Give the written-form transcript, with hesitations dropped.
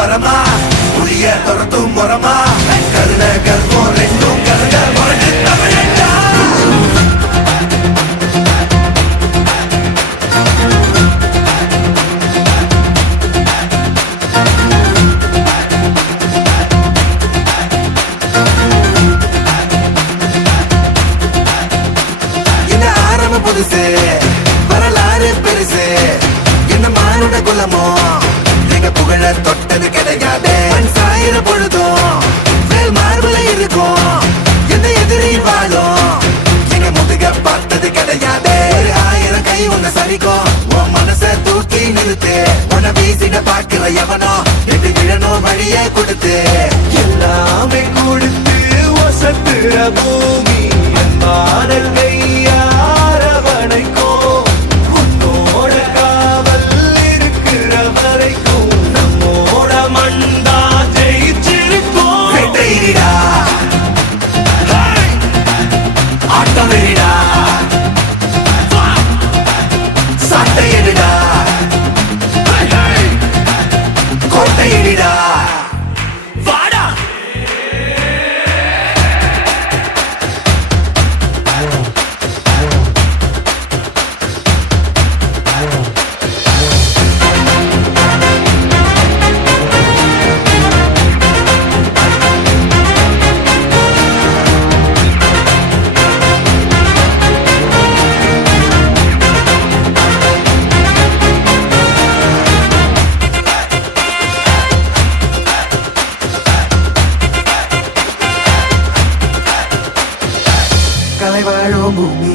வரமா புளிய துரத்தும் முறமா கருண கர்வம் ரெண்டும் கருத முறைஞ்சு தமிழண்டா என்ன ஆரம்ப புதுசு வரலாறு பெருசு என்ன மானுட குலமோ எங்க புகழ தொட்டது கிடையாது சாயிர பொழுதும் மேல் மார்புல இருக்கும் எந்த எதிரி வாழும் எங்க முதுக பார்த்தது கிடையாது 1000 கை உன்னை சரிக்கும் உன் மனச தூக்கி நிறுத்து உன்னை வீசிட பாக்குற எவனோ எட்டு விழனோ வழியே கொடுத்து எல்லாமே கொடுத்து வசத்துற பூமி அன்பான கையாரவணைக்கும் உன்னோட காவல் இருக்கிற வரைக்கும் நம்மோட மண்டா ஜெயிச்சிருக்கும் வெட்டையிடா ஆட்டம் வெளிடா சட்டையிடா கோட்டையிடா வாடா கலை வாழும் பூமி